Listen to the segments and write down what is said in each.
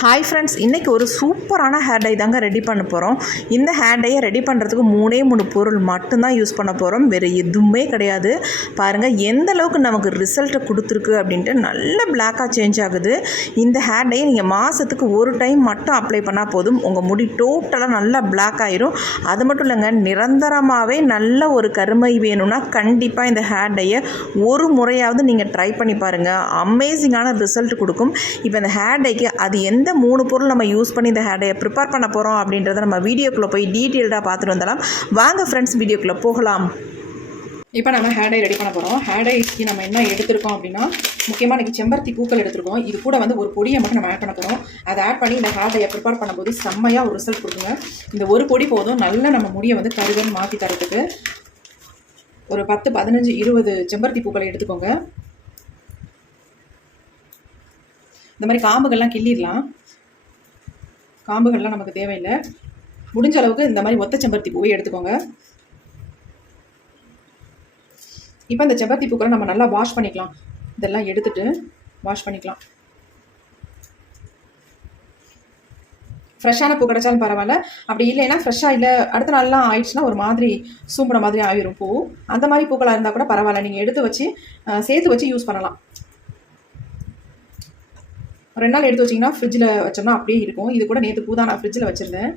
Hi friends இன்றைக்கி ஒரு சூப்பரான ஹேர் டை தாங்க ரெடி பண்ண போகிறோம் இந்த ஹேர் டையை ரெடி பண்ணுறதுக்கு மூணே மூணு பொருள் மட்டும்தான் யூஸ் பண்ண போகிறோம் வேறு எதுவுமே கிடையாது. பாருங்கள் எந்த அளவுக்கு நமக்கு ரிசல்ட்டை கொடுத்துருக்கு அப்படின்ட்டு நல்ல பிளாக்காக சேஞ்ச் ஆகுது. இந்த ஹேர் டையை நீங்கள் மாதத்துக்கு ஒரு டைம் மட்டும் அப்ளை பண்ணால் போதும். உங்கள் முடி டோட்டலாக நல்லா பிளாக் ஆயிரும். அது மட்டும் இல்லைங்க நிரந்தரமாகவே நல்ல ஒரு கருமை வேணும்னா கண்டிப்பாக இந்த ஹேர் டையை ஒரு முறையாவது நீங்கள் ட்ரை பண்ணி பாருங்கள் அமேசிங்கான ரிசல்ட் கொடுக்கும். இப்போ இந்த ஹேர் டைக்கு அது எந்த மூணு பொருள் நம்ம யூஸ் பண்ணி இந்த ஹேர் டையை ப்ரிப்பேர் பண்ண போகிறோம் அப்படின்றத நம்ம வீடியோக்குள்ளே போய் டீட்டெயில்டாக பார்த்துட்டு வந்துடலாம் வாங்க ஃப்ரெண்ட்ஸ் வீடியோக்குள்ளே போகலாம். இப்போ நம்ம ஹேர் டை ரெடி பண்ண போகிறோம் ஹேர் டைக்கு நம்ம என்ன எடுத்திருக்கோம் அப்படின்னா முக்கியமாக இன்றைக்கி செம்பருத்தி பூக்கள் எடுத்திருக்கோம். இது கூட வந்து ஒரு பொடியை மட்டும் நம்ம ஆட் பண்ண போகிறோம் அதை ஆட் பண்ணி இந்த ஹேர் டையை ப்ரிப்பேர் பண்ணும்போது செம்மையாக ஒரு ரிசல்ட் கொடுக்குங்க. இந்த ஒரு பொடி போதும். நல்லா நம்ம முடியை வந்து கருகன்னு மாற்றி தரத்துக்கு ஒரு பத்து பதினஞ்சு இருபது செம்பருத்தி பூக்களை எடுத்துக்கோங்க. இந்த மாதிரி காம்புகள்லாம் கிள்ளிடலாம். காம்புகள்லாம் நமக்கு தேவையில்லை. முடிஞ்ச அளவுக்கு இந்த மாதிரி ஒத்த செம்பருத்தி பூவை எடுத்துக்கோங்க. இப்போ இந்த செம்பருத்தி பூக்களை நம்ம நல்லா வாஷ் பண்ணிக்கலாம். இதெல்லாம் எடுத்துட்டு வாஷ் பண்ணிக்கலாம். ஃப்ரெஷ்ஷான பூ கிடைச்சாலும் பரவாயில்ல. அப்படி இல்லைன்னா ஃப்ரெஷ்ஷாக இல்லை அடுத்த நாள்லாம் ஆயிடுச்சுன்னா ஒரு மாதிரி சூம்புற மாதிரி ஆயிரும் பூ. அந்த மாதிரி பூக்களாக இருந்தால் கூட பரவாயில்ல. நீங்கள் எடுத்து வச்சு சேர்த்து வச்சு யூஸ் பண்ணலாம். ரெண்டு நாள் எடுத்து வச்சிங்கன்னா ஃப்ரிட்ஜில் வச்சோம்னா அப்படியே இருக்கும். இது கூட நேற்று பூ தான் நான் ஃப்ரிட்ஜில் வச்சுருந்தேன்.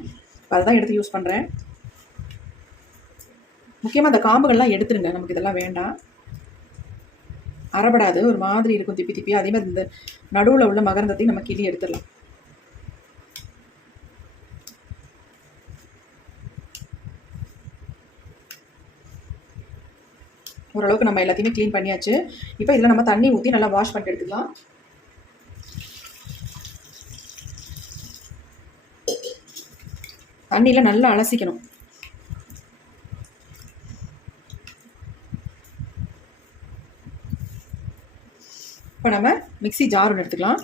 அதுதான் எடுத்து யூஸ் பண்ணுறேன் முக்கியமாக அந்த காம்புகள்லாம் எடுத்துருங்க நமக்கு இதெல்லாம் வேண்டாம். அறப்படாது. ஒரு மாதிரி இருக்கும் திப்பி திப்பி. அதே மாதிரி இந்த நடுவில் உள்ள மகரந்தத்தையும் நம்ம கிளி எடுத்துடலாம். ஓரளவுக்கு நம்ம எல்லாத்தையுமே க்ளீன் பண்ணியாச்சு. இப்போ இதில் நம்ம தண்ணி ஊற்றி நல்லா வாஷ் பண்ணிட்டு எடுத்துக்கலாம். தண்ணியில் நல்லா அலசிக்கணும். இப்போ நம்ம மிக்ஸி ஜார் ஒன்று எடுத்துக்கலாம்.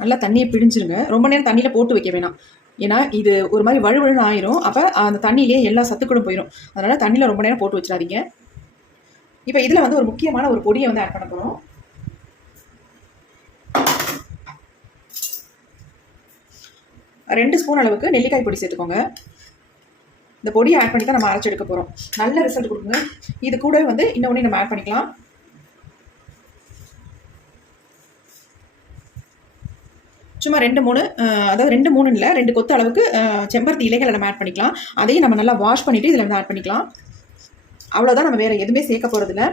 நல்லா தண்ணியை பிழிஞ்சிருங்க. ரொம்ப நேரம் தண்ணியில் போட்டு வைக்க வேணாம். ஏன்னா இது ஒரு மாதிரி வழுவழுன்னு ஆயிரும். அப்போ அந்த தண்ணியிலேயே எல்லா சத்துக்களும் போயிடும் அதனால் தண்ணியில் ரொம்ப நேரம் போட்டு வச்சிடாதீங்க. இப்போ இதில் வந்து ஒரு முக்கியமான ஒரு பொடியை வந்து ஆட் பண்ண போகிறோம் ரெண்டு ஸ்பூன் அளவுக்கு நெல்லிக்காய் பொடி சேர்த்துக்கோங்க. இந்த பொடியை ஆட் பண்ணி தான் நம்ம அரைச்சி எடுக்க போகிறோம் நல்ல ரிசல்ட் கொடுங்க இது கூட வந்து இன்னொன்று நம்ம ஆட் பண்ணிக்கலாம். சும்மா ரெண்டு மூணு அதாவது ரெண்டு மூணு இல்லை ரெண்டு கொத்து அளவுக்கு செம்பருத்தி இலைகளை நம்ம ஆட் பண்ணிக்கலாம். அதையும் நம்ம நல்லா வாஷ் பண்ணிவிட்டு இதில் வந்து ஆட் பண்ணிக்கலாம். அவ்வளோதான் நம்ம வேறு எதுவுமே சேர்க்க போகிறதில்ல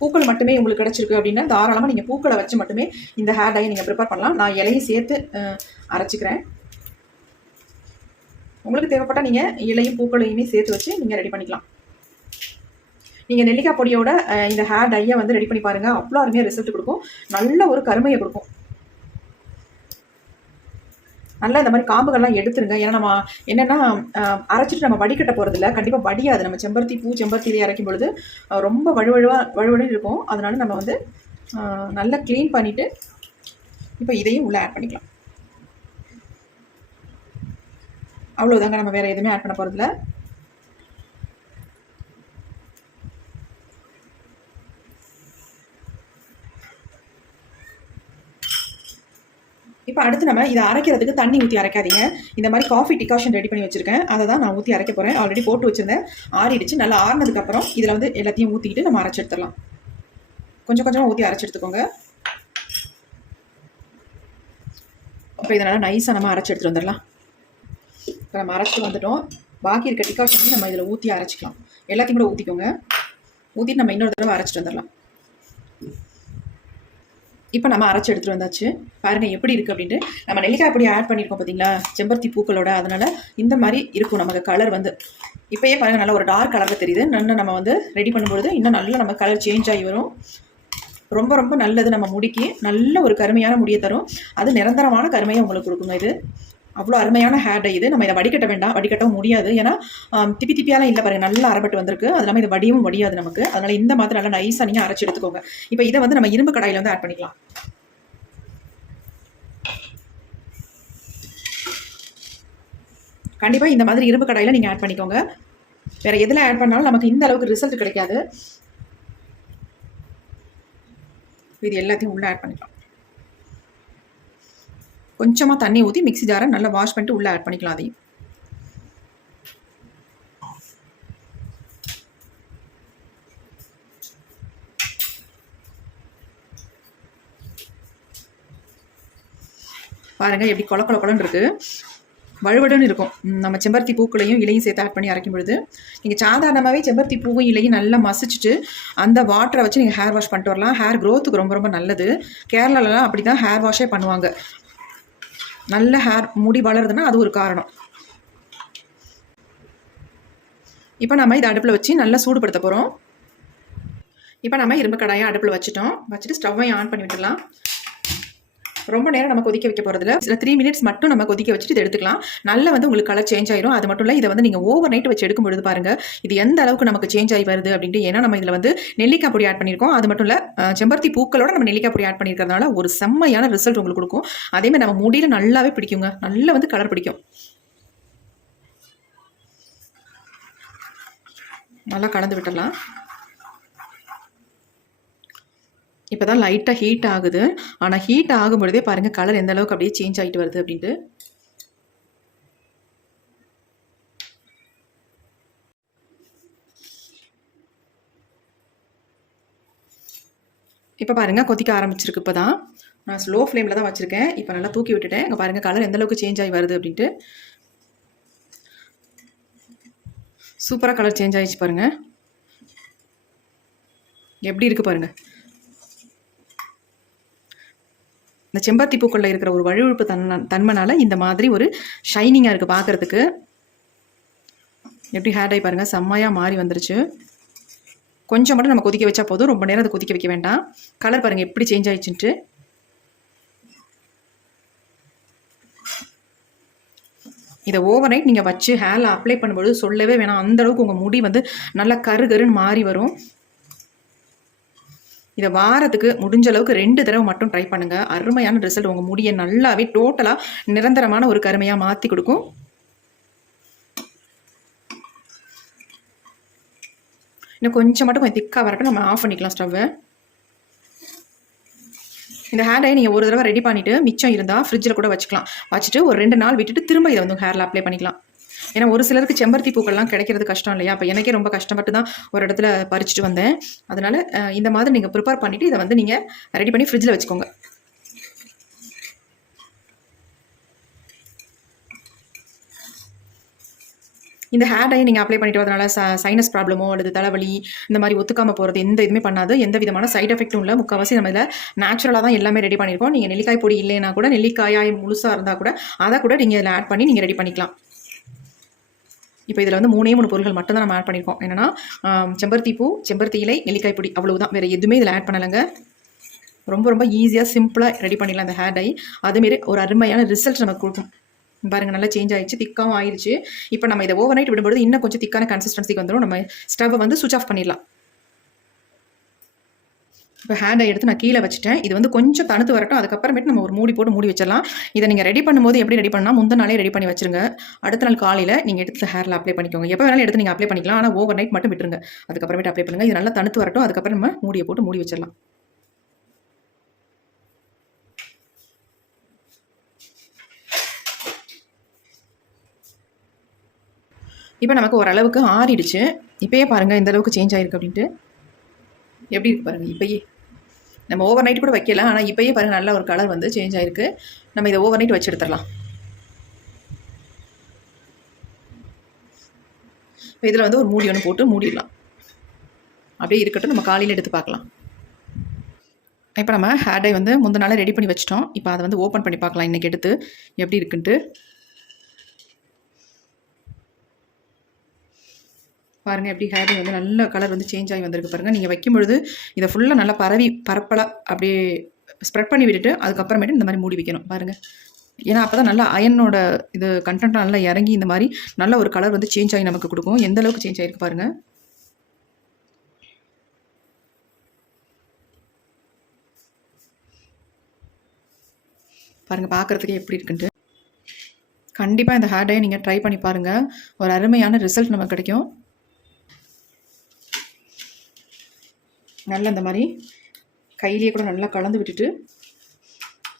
பூக்கள் மட்டுமே உங்களுக்கு கிடச்சிருக்கு அப்படின்னா தாராளமாக நீங்கள் பூக்களை வச்சு மட்டுமே இந்த ஹேர் டையை நீங்கள் ப்ரிப்பேர் பண்ணலாம். நான் இலையை சேர்த்து அரைச்சிக்கிறேன். உங்களுக்கு தேவைப்பட்டால் நீங்கள் இலையும் பூக்களையுமே சேர்த்து வச்சு நீங்கள் ரெடி பண்ணிக்கலாம். நீங்கள் நெல்லிக்காய் பொடியோட இந்த ஹேர் டையை வந்து ரெடி பண்ணி பாருங்கள் அவ்வளோ அருமையாக ரிசல்ட் கொடுக்கும். நல்ல ஒரு கருமையை கொடுக்கும். நல்லா இந்த மாதிரி காம்புகள்லாம் எடுத்துருங்க. ஏன்னா நம்ம என்னென்னா அரைச்சிட்டு நம்ம வடிகட்ட போகிறதில்ல கண்டிப்பாக வடியாது. நம்ம செம்பருத்தி பூ செம்பருத்திலே அரைக்கும் பொழுது ரொம்ப வழுவழுவா வழுவழு இருக்கும். அதனால் நம்ம வந்து நல்லா க்ளீன் பண்ணிவிட்டு இப்போ இதையும் உள்ளே ஆட் பண்ணிக்கலாம். அவ்வளோதாங்க நம்ம வேறு எதுவுமே ஆட் பண்ண போகிறதில்ல இப்போ அடுத்து நம்ம இதை அரைக்கிறதுக்கு தண்ணி ஊற்றி அரைக்காதீங்க. இந்த மாதிரி காஃபி டிகாஷன் ரெடி பண்ணி வச்சுருக்கேன். அதை தான் நான் ஊற்றி அரைக்க போகிறேன் ஆல்ரெடி போட்டு வச்சுருந்தேன். ஆறிடுச்சு. நல்லா ஆறினதுக்கப்புறம் இதில் வந்து எல்லாத்தையும் ஊற்றிக்கிட்டு நம்ம அரைச்சி எடுத்துடலாம். கொஞ்சம் கொஞ்சமாக ஊற்றி அரைச்சி எடுத்துக்கோங்க. இப்போ இதனால் நைஸாக நம்ம அரைச்சி எடுத்துகிட்டு வந்துடலாம். இப்போ நம்ம அரைச்சிட்டு வந்துட்டோம். பாக்கி இருக்க டிகாஷனையும் நம்ம இதில் ஊற்றி அரைச்சிக்கலாம். எல்லாத்தையும் கூட ஊற்றிக்கோங்க ஊற்றிட்டு நம்ம இன்னொரு தடவை அரைச்சிட்டு வந்துடலாம். இப்போ நம்ம அரைச்சி எடுத்துகிட்டு வந்தாச்சு. பாருங்கள் எப்படி இருக்குது அப்படின்ட்டு. நம்ம நெல்லிக்காய் பொடி ஆட் பண்ணியிருக்கோம் பார்த்தீங்களா செம்பருத்தி பூக்களோட. அதனால் இந்த மாதிரி இருக்கும் நமக்கு கலர் வந்து. இப்போயே பாருங்கள் நல்லா ஒரு டார்க் கலரில் தெரியுது. இன்னும் நம்ம வந்து ரெடி பண்ணும்பொழுது இன்னும் நல்லா நம்ம கலர் சேஞ்ச் ஆகி வரும். ரொம்ப ரொம்ப நல்லது நம்ம முடிக்கு. நல்ல ஒரு கருமையான முடியை தரும். அது நிரந்தரமான கருமையை உங்களுக்கு கொடுக்குங்க இது. அவ்வளோ அருமையான ஹேர் டை இது. நம்ம இதை வடிகட்ட வேண்டாம். வடிகட்டவும் முடியாது. ஏன்னா திப்பி திப்பியாலாம் இல்லை பாருங்கள் நல்லா அரைப்பட்டு வந்திருக்கு. அது இல்லாமல் இது வடியும் வடியாது நமக்கு. அதனால் இந்த மாதிரி நல்லா நைஸாக நீங்கள் அரைச்சி எடுத்துக்கோங்க. இப்போ இதை வந்து நம்ம இரும்பு கடாயில் வந்து ஆட் பண்ணிக்கலாம். கண்டிப்பாக இந்த மாதிரி இரும்பு கடாயில் நீங்கள் ஆட் பண்ணிக்கோங்க. வேறு எதில் ஆட் பண்ணாலும் நமக்கு இந்த அளவுக்கு ரிசல்ட் கிடைக்காது. இது எல்லாத்தையும் உள்ளே ஆட் பண்ணிக்கலாம். கொஞ்சமாக தண்ணி ஊற்றி மிக்ஸி ஜாரை நல்லா வாஷ் பண்ணிட்டு உள்ளே ஆட் பண்ணிக்கலாம் அதையும். பாருங்க எப்படி கொல கொல கொலன்னு இருக்கு. வழுவடுன்னு இருக்கும். நம்ம செம்பருத்தி பூக்களையும் இலையும் சேர்த்து ஆட் பண்ணி அரைக்கும் பொழுது நீங்கள் சாதாரணமாகவே செம்பருத்தி பூவும் இலையும் நல்லா மசிச்சுட்டு அந்த வாட்டரை வச்சு நீங்கள் ஹேர் வாஷ் பண்ணிட்டு வரலாம். ஹேர் க்ரோத்துக்கு ரொம்ப ரொம்ப நல்லது. கேரளாலலாம் அப்படி தான் ஹேர் வாஷே பண்ணுவாங்க. நல்ல ஹேர் முடி வளருதுன்னா அது ஒரு காரணம். இப்போ நம்ம இதை அடுப்பில் வச்சு நல்லா சூடுபடுத்த போகிறோம் இப்போ நம்ம இரும்பு கடாயை அடுப்பில் வச்சுட்டோம். வச்சுட்டு ஸ்டவ்வையும் ஆன் பண்ணி விட்டுலாம் ரொம்ப நேரம் நம்ம கொதிக்க வைக்க போகிறதுல சில த்ரீ மினிட்ஸ் மட்டும் நம்ம கொதிக்க வச்சுட்டு இதை எடுத்துக்கலாம். நல்லா வந்து உங்களுக்கு கலர் சேஞ்ச் ஆயிரும். அது மட்டும் இல்லை இதை வந்து நீங்கள் ஓவர் நைட் வச்சு எடுக்கும் பொழுது பாருங்க இது எந்த அளவுக்கு நமக்கு சேஞ்ச் ஆகி வருது அப்படின்ட்டு ஏன்னா நம்ம இதில் வந்து நெல்லிக்காய் பொடி ஆட் பண்ணியிருக்கோம். அது மட்டும் இல்லை செம்பருத்தி பூக்களோட நம்ம நெல்லிக்காய் பொடி ஆட் பண்ணியிருக்கிறதுனால ஒரு செம்மையான ரிசல்ட் உங்களுக்கு கொடுக்கும். அதே மாதிரி நம்ம முடியில நல்லாவே பிடிக்குங்க. நல்லா வந்து கலர் பிடிக்கும். நல்லா கலந்து விட்டுடலாம். இப்போ தான் லைட்டாக ஹீட் ஆகுது. ஆனால் ஹீட் ஆகும் பொழுதே பாருங்கள் கலர் எந்த அளவுக்கு அப்படியே சேஞ்ச் ஆகிட்டு வருது அப்படின்ட்டு. இப்போ பாருங்கள் கொதிக்க ஆரம்பிச்சிருக்கு இப்போ தான் நான் ஸ்லோ ஃப்ளேமில் தான் வச்சுருக்கேன். இப்போ நல்லா தூக்கி விட்டுட்டேன். இங்கே பாருங்கள் கலர் எந்த அளவுக்கு சேஞ்ச் ஆகி வருது அப்படின்ட்டு. சூப்பராக கலர் சேஞ்ச் ஆயிடுச்சு பாருங்கள் எப்படி இருக்குது பாருங்கள் இந்த செம்பருத்தி பூக்களில் இருக்கிற ஒரு வழுவழுப்பு தன் தன்மைனால இந்த மாதிரி ஒரு ஷைனிங்காக இருக்குது பார்க்குறதுக்கு எப்படி ஹேர் டை பாருங்கள் செம்மையாக மாறி வந்துருச்சு. கொஞ்சம் மட்டும் நம்ம கொதிக்க வச்சா போதும். ரொம்ப நேரம் அதை கொதிக்க வைக்க வேண்டாம். கலர் பாருங்கள் எப்படி சேஞ்ச் ஆயிடுச்சுன்ட்டு. இதை ஓவர் நைட் நீங்கள் வச்சு ஹேரில் அப்ளை பண்ணும்போது சொல்லவே வேணாம். அந்த அளவுக்கு உங்கள் முடி வந்து நல்லா கரு கருன்னு மாறி வரும். இதை வாரத்துக்கு முடிஞ்ச அளவுக்கு ரெண்டு தடவை மட்டும் ட்ரை பண்ணுங்கள் அருமையான ரிசல்ட் உங்கள் முடியை நல்லாவே டோட்டலாக நிரந்தரமான ஒரு கருமையாக மாற்றி கொடுக்கும். இன்னும் கொஞ்சம் மட்டும் கொஞ்சம் திக்காக வரட்டும் நம்ம ஆஃப் பண்ணிக்கலாம் ஸ்டவ்வை இந்த ஹேர் டை நீங்கள் ஒரு தடவை ரெடி பண்ணிவிட்டு மிச்சம் இருந்தால் ஃப்ரிட்ஜில் கூட வச்சுக்கலாம். வச்சுட்டு ஒரு ரெண்டு நாள் விட்டுட்டு திரும்ப இதை வந்து ஹேரில் அப்ளை பண்ணிக்கலாம். ஏன்னா ஒரு சிலருக்கு செம்பருத்தி பூக்கள்லாம் கிடைக்கிறது கஷ்டம் இல்லையா? அப்போ எனக்கே ரொம்ப கஷ்டப்பட்டு தான் ஒரு இடத்துல பறிச்சுட்டு வந்தேன். அதனால் இந்த மாதிரி நீங்கள் ப்ரிப்பேர் பண்ணிவிட்டு இதை வந்து நீங்கள் ரெடி பண்ணி ஃப்ரிட்ஜில் வச்சுக்கோங்க. இந்த ஹேர் டை நீங்கள் அப்ளை பண்ணிட்டு வரதுனால ச சைனஸ் ப்ராப்ளமோ அல்லது தலைவலி இந்த மாதிரி ஒத்துக்காமல் போகிறது எந்த இதுவுமே பண்ணாது. எந்த விதமான சைட் எஃபெக்ட்டும் இல்லை. முக்கால்வாசி நம்ம இதில் நேச்சுரலாக தான் எல்லாமே ரெடி பண்ணியிருக்கோம். நீங்கள் நெல்லிக்காய் பொடி இல்லைன்னா கூட நெல்லிக்காயாய் முழுசாக இருந்தால் கூட அதை கூட நீங்கள் இதில் ஆட் பண்ணி நீங்கள் ரெடி பண்ணிக்கலாம். இப்போ இதில் வந்து மூணே மூணு பொருட்கள் மட்டும் தான் நம்ம ஆட் பண்ணியிருக்கோம் என்னென்னா செம்பருத்தி பூ செம்பருத்தி இலை நெல்லிக்காய் பொடி அவ்வளவுதான். வேறு எதுவுமே இதில் ஆட் பண்ணலைங்க. ரொம்ப ரொம்ப ஈஸியாக சிம்பிளாக ரெடி பண்ணிடலாம் அந்த ஹேர் டை அதேமாரி ஒரு அருமையான ரிசல்ட் நமக்கு கொடுக்கும். பாருங்க நல்லா சேஞ்ச் ஆயிடுச்சு திக்காகவும் ஆயிடுச்சு இப்போ நம்ம இதை ஓவர் நைட் விடும்போது இன்னும் கொஞ்சம் திக்கான கன்சிஸ்டன்சிக்கு வந்துடும் நம்ம ஸ்டவ்வை வந்து சுவிச் ஆஃப் பண்ணிடலாம். இப்போ ஹேண்டை எடுத்து நான் கீழே வச்சுட்டேன். இது வந்து கொஞ்சம் தனுத்து வரட்டும். அதுக்கப்புறமேட்டு நம்ம ஒரு மூடி போட்டு மூடி வச்சிடலாம். இதை நீங்கள் ரெடி பண்ணும்போது எப்படி ரெடி பண்ணால் முந்தின நாளே ரெடி பண்ணி வச்சிருங்க. அடுத்த நாள் காலையில் நீங்கள் எடுத்து ஹேரில் அப்ளை பண்ணிக்கோங்க. எப்போ வேணாலும் எடுத்து நீங்கள் அப்ளை பண்ணிக்கலாம். ஆனால் ஓவர் நைட் மட்டும் விட்டுருங்க. அதுக்கப்புறமேட்டு அப்ளை பண்ணுங்கள் இது நல்லா தனுத்து வரட்டும். அதுக்கப்புறம் நம்ம மூடியை போட்டு மூடி வச்சிடலாம். இப்போ நமக்கு ஓரளவுக்கு ஆறிடுச்சு. இப்போயே பாருங்கள் இந்த அளவுக்கு சேஞ்ச் ஆயிருக்கு அப்படின்ட்டு. எப்படி இருக்கு பாருங்கள் இப்பயே. நம்ம ஓவர் நைட் கூட வைக்கலாம். ஆனால் இப்போயே பாருங்கள் நல்ல ஒரு கலர் வந்து சேஞ்ச் ஆயிருக்கு. நம்ம இதை ஓவர் நைட் வச்சு எடுத்துடலாம் இப்போ இதில் வந்து ஒரு மூடி ஒன்று போட்டு மூடிடலாம். அப்படியே இருக்கட்டும். நம்ம காலையில் எடுத்து பார்க்கலாம். இப்போ நம்ம ஹேர் டை வந்து முந்தின நாளே ரெடி பண்ணி வச்சிட்டோம். இப்போ அதை வந்து ஓப்பன் பண்ணி பார்க்கலாம். இன்றைக்கி எடுத்து எப்படி இருக்குன்ட்டு. பாருங்கள் எப்படி ஹேர் வந்து நல்ல கலர் வந்து சேஞ்ச் ஆகி வந்திருக்கு பாருங்கள் நீங்கள் வைக்கும்பொழுது இதை ஃபுல்லாக நல்லா பரவி பரப்பலாக அப்படியே ஸ்ப்ரெட் பண்ணி விட்டுட்டு அதுக்கப்புறமேட்டு இந்த மாதிரி மூடி வைக்கணும் பாருங்கள் ஏன்னா அப்போ தான் நல்லா அயனோட இது கண்டென்ட்டாக நல்லா இறங்கி இந்த மாதிரி நல்ல ஒரு கலர் வந்து சேஞ்ச் ஆகி நமக்கு கொடுக்கும். எந்த அளவுக்கு சேஞ்ச் ஆகிருக்கு பாருங்கள் பாருங்கள் பார்க்குறதுக்கே எப்படி இருக்குன்ட்டு. கண்டிப்பாக இந்த ஹேர் டையை நீங்கள் ட்ரை பண்ணி பாருங்கள் ஒரு அருமையான ரிசல்ட் நமக்கு கிடைக்கும். நல்ல இந்த மாதிரி கையிலேயே கூட நல்லா கலந்து விட்டுட்டு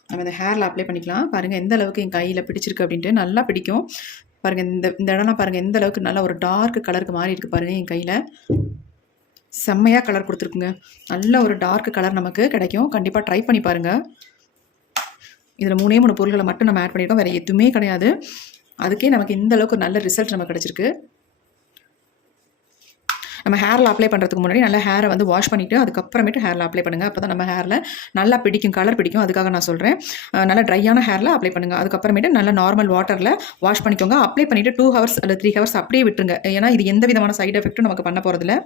நம்ம இந்த ஹேரில் அப்ளை பண்ணிக்கலாம். பாருங்கள் எந்த அளவுக்கு என் கையில் பிடிச்சிருக்கு அப்படின்ட்டு நல்லா பிடிக்கும். பாருங்கள் இந்த இந்த இடம்லாம் பாருங்கள் எந்த அளவுக்கு நல்லா ஒரு டார்க் கலருக்கு மாறி இருக்குது பாருங்கள் என் கையில். செம்மையாக கலர் கொடுத்துருக்குங்க. நல்ல ஒரு டார்க் கலர் நமக்கு கிடைக்கும். கண்டிப்பாக ட்ரை பண்ணி பாருங்கள் இதில் மூணே மூணு பொருள்களை மட்டும் நம்ம ஆட் பண்ணியிருக்கோம் வேறு எதுவுமே கிடையாது. அதுக்கே நமக்கு இந்த அளவுக்கு ஒரு நல்ல ரிசல்ட் நமக்கு கிடச்சிருக்கு. நம்ம ஹேரில் அப்ளை பண்ணுறதுக்கு முன்னாடி நல்லா ஹேரை வந்து வாஷ் பண்ணிவிட்டு அதுக்கப்புறமேட்டு ஹேரில் அப்ளை பண்ணுங்கள் அப்போ தான் நம்ம ஹேரில் நல்லா பிடிக்கும் கலர் பிடிக்கும். அதுக்காக நான் சொல்கிறேன் நல்லா ட்ரையான ஹேரில் அப்ளை பண்ணுங்கள் அதுக்கப்புறமேட்டு நல்லா நார்மல் வாட்டரில் வாஷ் பண்ணிக்கோங்க. அப்ளை பண்ணிவிட்டு டூ ஹவர்ஸ் அல்லது த்ரீ ஹவர்ஸ் அப்படியே விட்டுருங்க. ஏன்னா இது எந்த விதமான சைடு எஃபெக்ட்டும் நமக்கு பண்ண போகிறதில்ல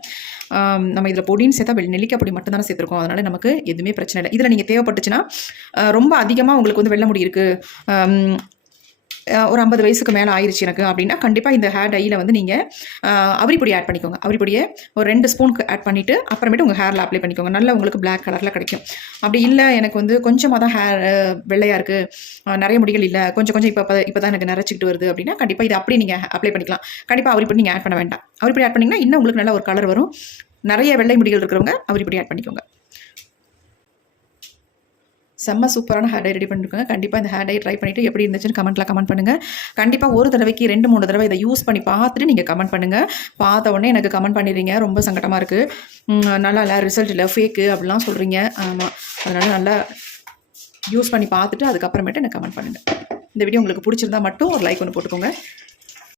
நம்ம இதில் பொடின்னு சேர்த்தா வெள்ளை நெல்லிக்காய் பொடி மட்டும் தானே சேர்த்துருக்கோம். அதனால் நமக்கு எதுவுமே பிரச்சனை இல்லை. இதில் நீங்கள் தேவைப்பட்டுச்சுன்னா ரொம்ப அதிகமாக உங்களுக்கு வந்து வெள்ளை முடி இருக்குது ஒரு ஐம்பது வயசுக்கு மேலே ஆயிடுச்சு எனக்கு அப்படின்னா கண்டிப்பாக இந்த ஹேர் டையில் வந்து நீங்கள் அவரிப்பொடி ஆட் பண்ணிக்கோங்க. அவரிப்பொடியை ஒரு ரெண்டு ஸ்பூனுக்கு ஆட் பண்ணிவிட்டு அப்புறமேட்டு உங்கள் ஹேரில் அப்ளை பண்ணிக்கோங்க. நல்லா உங்களுக்கு பிளாக் கலரில் கிடைக்கும். அப்படி இல்லை எனக்கு வந்து கொஞ்சமாக தான் ஹேர் வெள்ளையாக இருக்குது நிறைய முடிகள் இல்லை. கொஞ்சம் கொஞ்சம் இப்போ இப்போ தான் எனக்கு நிறச்சிக்கிட்டு வருது அப்படின்னா கண்டிப்பாக இது அப்படி நீங்கள் அப்ளை பண்ணிக்கலாம். கண்டிப்பாக அவரிப்பொடி நீங்கள் ஆட் பண்ண வேண்டாம். அவரிப்பொடி ஆட் பண்ணிங்கன்னா இன்னும் உங்களுக்கு நல்ல ஒரு கலர் வரும். நிறைய வெள்ளை முடிகள் இருக்கிறவங்க அவரிப்பொடி ஆட் பண்ணிக்கோங்க. செம்ம சூப்பரான ஹேர் டை ரெடி பண்ணிருக்கோங்க. கண்டிப்பாக இந்த ஹேர் டை ட்ரை பண்ணிவிட்டு எப்படி இருந்துச்சுன்னு கமெண்ட்டில் கமெண்ட் பண்ணுங்கள் கண்டிப்பாக ஒரு தடவைக்கு ரெண்டு மூணு தடவை இதை யூஸ் பண்ணி பார்த்துட்டு நீங்கள் கமெண்ட் பண்ணுங்கள் பார்த்த உடனே எனக்கு கமெண்ட் பண்ணிடுறீங்க. ரொம்ப சங்கடமாக இருக்குது நல்லா இல்லை ரிசல்ட் இல்லை ஃபேக்கு அப்படிலாம் சொல்கிறீங்க ஆமாம் அதனால் நல்லா யூஸ் பண்ணி பார்த்துட்டு அதுக்கப்புறமேட்டு எனக்கு கமெண்ட் பண்ணுங்கள் இந்த வீடியோ உங்களுக்கு பிடிச்சிருந்தா மட்டும் ஒரு லைக் ஒன்று போட்டுக்கோங்க.